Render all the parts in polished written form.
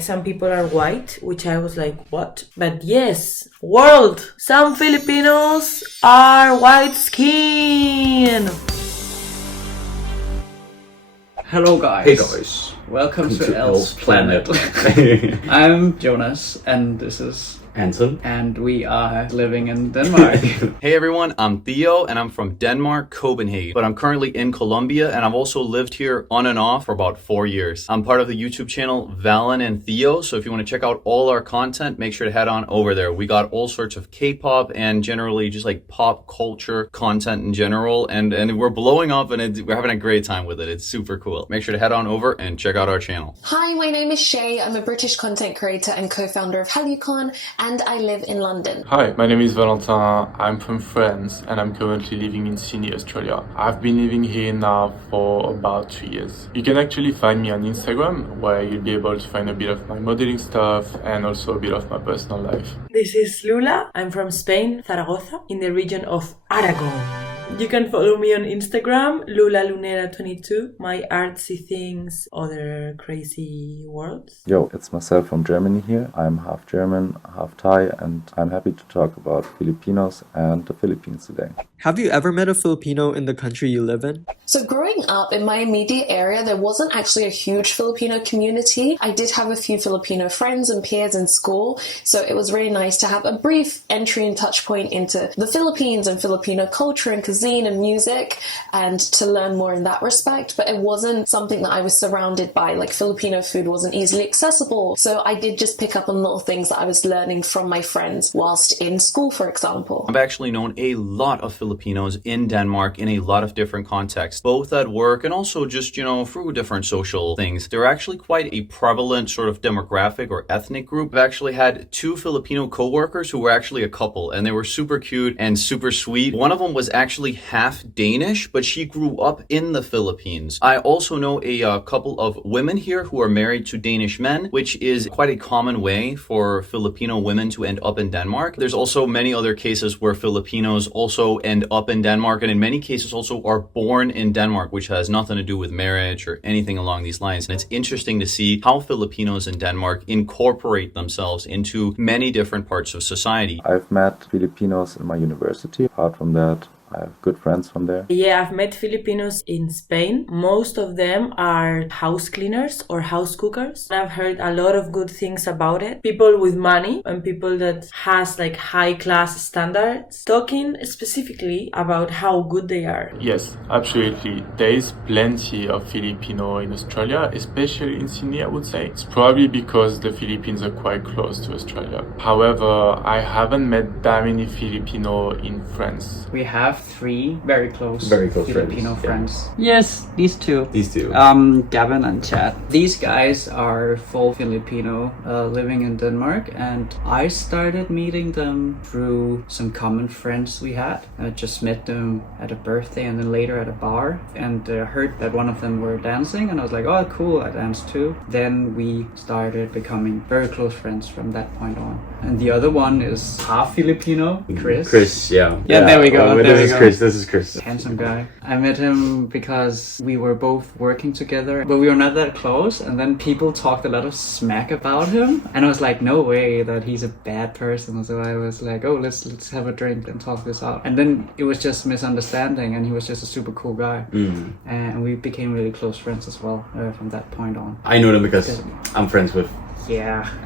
Some people are white, which I was like, what? But yes, world! Some Filipinos are white skin! Hello guys. Hey guys. Welcome to Elle's Planet. I'm Jonas and this is Anton. and we are living in Denmark. Hey everyone, I'm Theo and I'm from Denmark, Copenhagen, but I'm currently in Colombia and I've also lived here on and off for about 4 years. I'm part of the YouTube channel Valen and Theo, so if you want to check out all our content, make sure to head on over there. We got all sorts of K-pop and generally just like pop culture content in general, and we're blowing up and we're having a great time with it. It's super cool. Make sure to head on over and check out our channel. Hi, my name is Shay. I'm a British content creator and co-founder of HallyuCon, and I live in London. Hi, my name is Valentin. I'm from France and I'm currently living in Sydney, Australia. I've been living here now for about 2 years. You can actually find me on Instagram, where you'll be able to find a bit of my modeling stuff and also a bit of my personal life. This is Lula. I'm from Spain, Zaragoza, in the region of Aragon. You can follow me on Instagram, LulaLunera22, my artsy things, other crazy worlds. Yo, it's myself from Germany here. I'm half German, half Thai, and I'm happy to talk about Filipinos and the Philippines today. Have you ever met a Filipino in the country you live in? So growing up in my immediate area, there wasn't actually a huge Filipino community. I did have a few Filipino friends and peers in school, so it was really nice to have a brief entry and touch point into the Philippines and Filipino culture and cuisine and music, and to learn more in that respect. But it wasn't something that I was surrounded by, like Filipino food wasn't easily accessible. So I did just pick up on little things that I was learning from my friends whilst in school, for example. I've actually known a lot of Filipinos in Denmark in a lot of different contexts, both at work and also just, through different social things. They're actually quite a prevalent sort of demographic or ethnic group. I've actually had 2 Filipino co-workers who were actually a couple, and they were super cute and super sweet. One of them was actually half Danish, but she grew up in the Philippines. I also know a couple of women here who are married to Danish men, which is quite a common way for Filipino women to end up in Denmark. There's also many other cases where Filipinos also end up in Denmark, and in many cases also are born in Denmark, which has nothing to do with marriage or anything along these lines. And it's interesting to see how Filipinos in Denmark incorporate themselves into many different parts of society. I've met Filipinos in my university. Apart from that, I have good friends from there. Yeah, I've met Filipinos in Spain. Most of them are house cleaners or house cookers. I've heard a lot of good things about it. People with money and people that has like high class standards, talking specifically about how good they are. Yes, absolutely. There is plenty of Filipino in Australia, especially in Sydney, I would say. It's probably because the Philippines are quite close to Australia. However, I haven't met that many Filipino in France. We have 3 very close Filipino friends. Yes, these two. Gavin and Chad. These guys are full Filipino, living in Denmark, and I started meeting them through some common friends we had. I just met them at a birthday and then later at a bar, and heard that one of them were dancing, and I was like, oh cool, I dance too. Then we started becoming very close friends from that point on. And the other one is half Filipino, Chris. Yeah, there we go. This is Chris. Handsome guy. I met him because we were both working together, but we were not that close, and then people talked a lot of smack about him, and I was like, no way that he's a bad person. So I was like, oh, let's have a drink and talk this out. And then it was just misunderstanding, and he was just a super cool guy. And we became really close friends as well from that point on. I know them because I'm friends with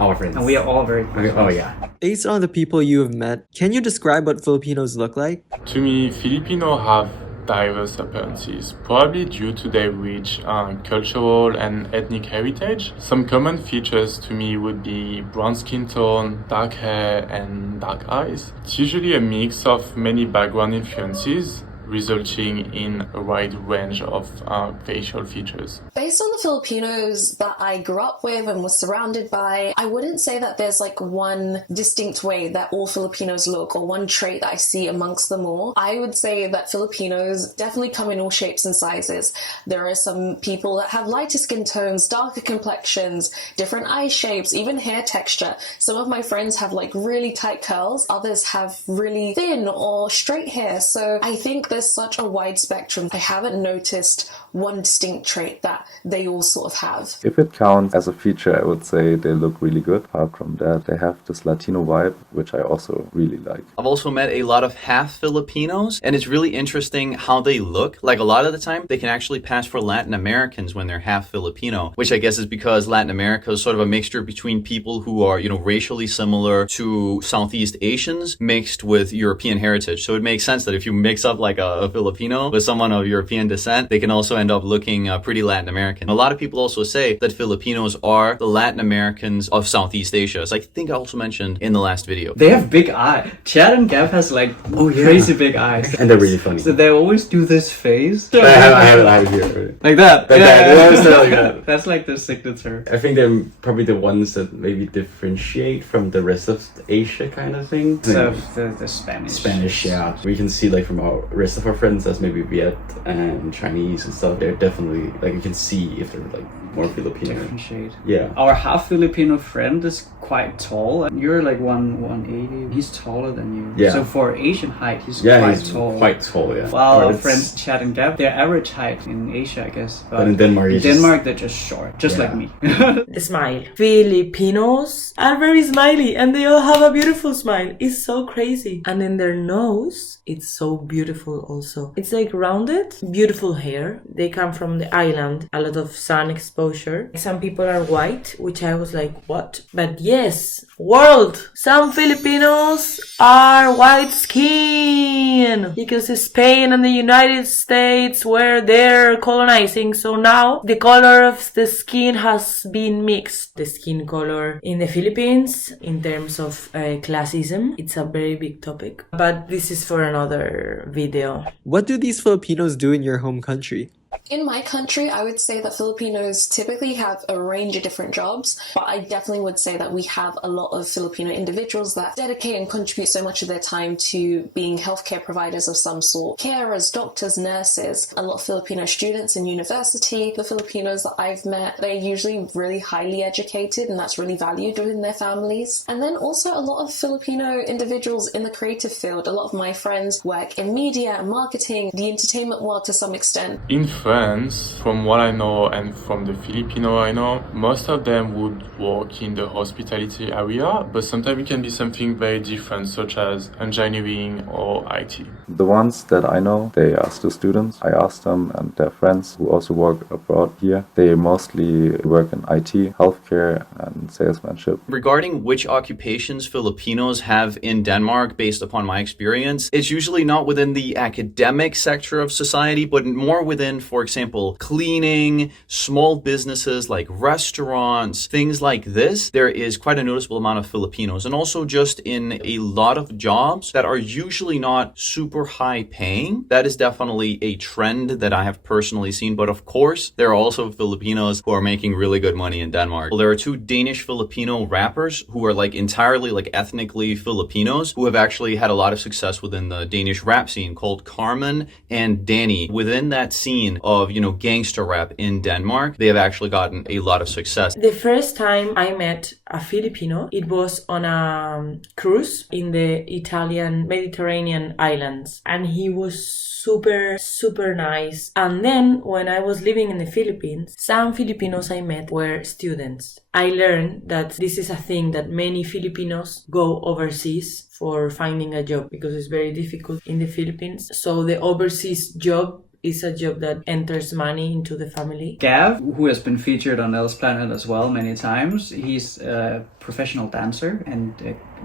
our friends. And we are all very close. Oh yeah. Based on the people you have met, can you describe what Filipinos look like? To me, Filipinos have diverse appearances, probably due to their rich cultural and ethnic heritage. Some common features to me would be brown skin tone, dark hair, and dark eyes. It's usually a mix of many background influences, resulting in a wide range of facial features. Based on the Filipinos that I grew up with and was surrounded by, I wouldn't say that there's like one distinct way that all Filipinos look or one trait that I see amongst them all. I would say that Filipinos definitely come in all shapes and sizes. There are some people that have lighter skin tones, darker complexions, different eye shapes, even hair texture. Some of my friends have like really tight curls, others have really thin or straight hair. So I think there's such a wide spectrum. I haven't noticed one distinct trait that they all sort of have. If it counts as a feature, I would say they look really good. Apart from that, they have this Latino vibe, which I also really like. I've also met a lot of half Filipinos, and it's really interesting how they look. Like a lot of the time, they can actually pass for Latin Americans when they're half Filipino, which I guess is because Latin America is sort of a mixture between people who are, racially similar to Southeast Asians mixed with European heritage. So it makes sense that if you mix up like a Filipino with someone of European descent, they can also end up looking pretty Latin American. A lot of people also say that Filipinos are the Latin Americans of Southeast Asia, as I think I also mentioned in the last video. They have big eyes. Chad and Gav has like crazy big eyes. And they're really funny. So they always do this face. I have it here. Like that. Like that. That's like the signature. I think they're probably the ones that maybe differentiate from the rest of Asia kind of thing. So the Spanish. Spanish, yeah. We can see like from our rest of our friends as maybe Viet and Chinese and stuff, they're definitely like you can see if they're like more Filipino. Differentiate. Yeah. Our half Filipino friend is quite tall. And you're like 180. He's taller than you. Yeah. So for Asian height, he's tall. Quite tall, yeah. While our friends Chad and Gab, their average height in Asia, I guess. But in Denmark, they're just short, just like me. The smile. Filipinos are very smiley and they all have a beautiful smile. It's so crazy. And in their nose, it's so beautiful also. It's like rounded, beautiful hair. They come from the island, a lot of sun exposure. Some people are white, which I was like, what? But yes, world! Some Filipinos are white skin because Spain and the United States were there colonizing. So now the color of the skin has been mixed. The skin color in the Philippines, in terms of classism, it's a very big topic. But this is for another video. What do these Filipinos do in your home country? In my country, I would say that Filipinos typically have a range of different jobs, but I definitely would say that we have a lot of Filipino individuals that dedicate and contribute so much of their time to being healthcare providers of some sort. Carers, doctors, nurses, a lot of Filipino students in university. The Filipinos that I've met, they're usually really highly educated and that's really valued within their families. And then also a lot of Filipino individuals in the creative field. A lot of my friends work in media and marketing, the entertainment world to some extent. In France, from what I know and from the Filipino I know, most of them would work in the hospitality area, but sometimes it can be something very different, such as engineering or IT. The ones that I know, they are still students. I asked them and their friends who also work abroad here. They mostly work in IT, healthcare and salesmanship. Regarding which occupations Filipinos have in Denmark, based upon my experience, it's usually not within the academic sector of society, but more within, for example, cleaning, small businesses like restaurants, things like this. There is quite a noticeable amount of Filipinos, and also just in a lot of jobs that are usually not super high paying. That is definitely a trend that I have personally seen, but of course, there are also Filipinos who are making really good money in Denmark. Well, there are two Danish Filipino rappers who are like entirely like ethnically Filipinos who have actually had a lot of success within the Danish rap scene, called Carmen and Danny. Within that scene of, gangster rap in Denmark, they have actually gotten a lot of success. The first time I met a Filipino, it was on a cruise in the Italian Mediterranean islands, and he was super nice. And then when I was living in the Philippines, some Filipinos I met were students. I learned that this is a thing that many Filipinos go overseas for finding a job because it's very difficult in the Philippines. So the overseas job is a job that enters money into the family. Gav, who has been featured on Elle's Planet as well many times, he's a professional dancer and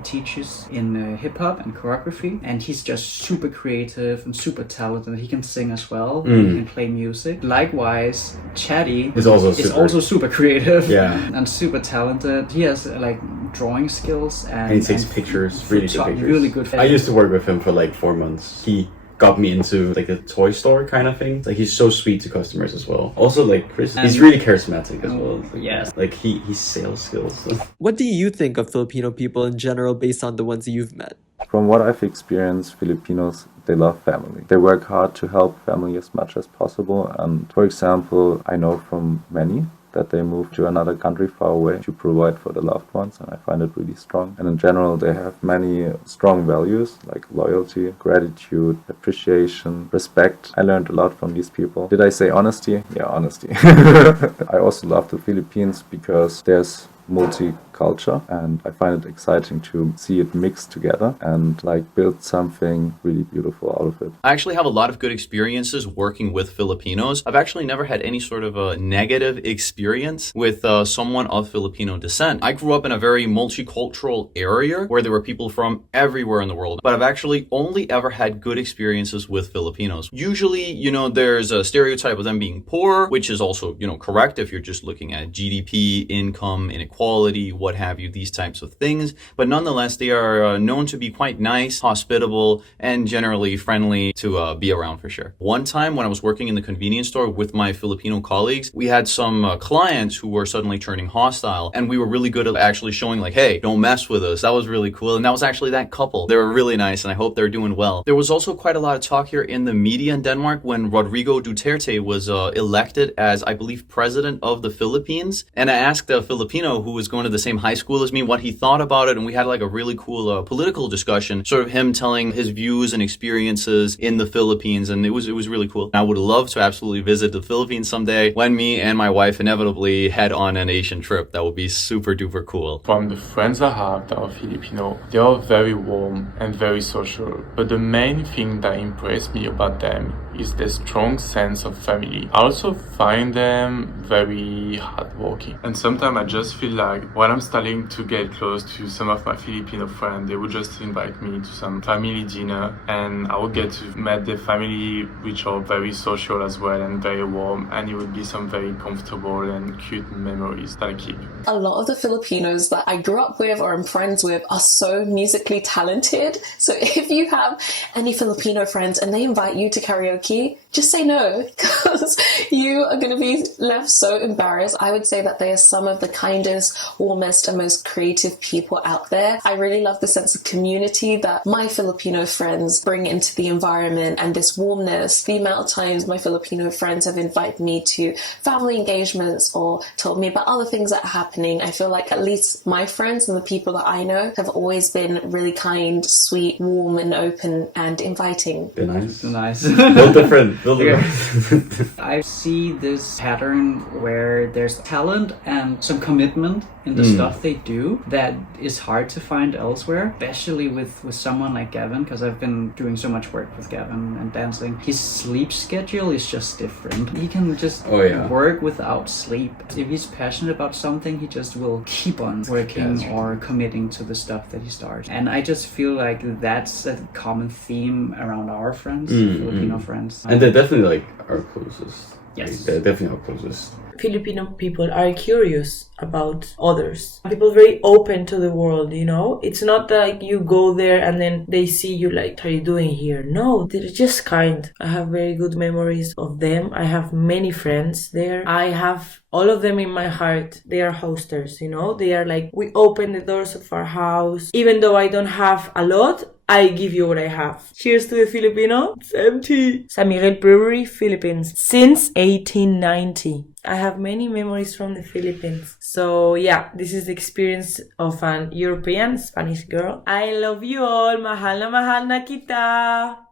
teaches in hip-hop and choreography, and he's just super creative and super talented. He can sing as well. He can play music. Likewise, Chatty is also super creative and super talented. He has like drawing skills and he takes pictures, really good pictures. Really good. I used to work with him for like 4 months. He got me into like a toy store kind of thing. Like he's so sweet to customers as well. Also like Chris, he's really charismatic as well. Yes. Like he's sales skills. What do you think of Filipino people in general based on the ones you've met? From what I've experienced, Filipinos, they love family. They work hard to help family as much as possible. And for example, I know from many that they moved to another country far away to provide for the loved ones, and I find it really strong. And in general, they have many strong values like loyalty, gratitude, appreciation, respect. I learned a lot from these people. Did I say honesty? Yeah, honesty. I also love the Philippines because there's multicultural, and I find it exciting to see it mixed together and like build something really beautiful out of it. I actually have a lot of good experiences working with Filipinos. I've actually never had any sort of a negative experience with someone of Filipino descent. I grew up in a very multicultural area where there were people from everywhere in the world, but I've actually only ever had good experiences with Filipinos. Usually, there's a stereotype of them being poor, which is also, correct if you're just looking at GDP, income, inequality, what have you, these types of things. But nonetheless, they are known to be quite nice, hospitable, and generally friendly to be around for sure. One time when I was working in the convenience store with my Filipino colleagues, we had some clients who were suddenly turning hostile, and we were really good at actually showing like, hey, don't mess with us. That was really cool. And that was actually that couple. They were really nice, and I hope they're doing well. There was also quite a lot of talk here in the media in Denmark when Rodrigo Duterte was elected as, I believe, president of the Philippines. And I asked a Filipino who was going to the same high school as me what he thought about it, and we had like a really cool political discussion, sort of him telling his views and experiences in the Philippines, and it was really cool. I would love to absolutely visit the Philippines someday when me and my wife inevitably head on an Asian trip. That would be super duper cool. From the friends I have that are Filipino, they are very warm and very social, but the main thing that impressed me about them is their strong sense of family. I also find them very hardworking, and sometimes I just feel like when I'm starting to get close to some of my Filipino friends, they would just invite me to some family dinner, and I would get to meet their family, which are very social as well and very warm, and it would be some very comfortable and cute memories that I keep. A lot of the Filipinos that I grew up with or am friends with are so musically talented. So if you have any Filipino friends and they invite you to karaoke, just say no, because you are going to be left so embarrassed. I would say that they are some of the kindest, warmest, and most creative people out there. I really love the sense of community that my Filipino friends bring into the environment, and this warmness. The amount of times my Filipino friends have invited me to family engagements or told me about other things that are happening, I feel like at least my friends and the people that I know have always been really kind, sweet, warm, and open and inviting. They're nice. They're nice. Built different. I see this pattern where there's talent and some commitment in the stuff they do that is hard to find elsewhere, especially with someone like Gavin, because I've been doing so much work with Gavin and dancing. His sleep schedule is just different. He can just work without sleep. If he's passionate about something, he just will keep on working or committing to the stuff that he starts. And I just feel like that's a common theme around our friends, Filipino friends. And they're definitely like our closest. Yes. Like, they're definitely our closest. Filipino people are curious about others. People are very open to the world, It's not like you go there and then they see you like, what are you doing here? No, they're just kind. I have very good memories of them. I have many friends there. I have all of them in my heart. They are hosters, They are like, we open the doors of our house. Even though I don't have a lot, I give you what I have. Cheers to the Filipino. It's empty. San Miguel Brewery, Philippines. Since 1890. I have many memories from the Philippines. So yeah, this is the experience of an European Spanish girl. I love you all. Mahal na kita.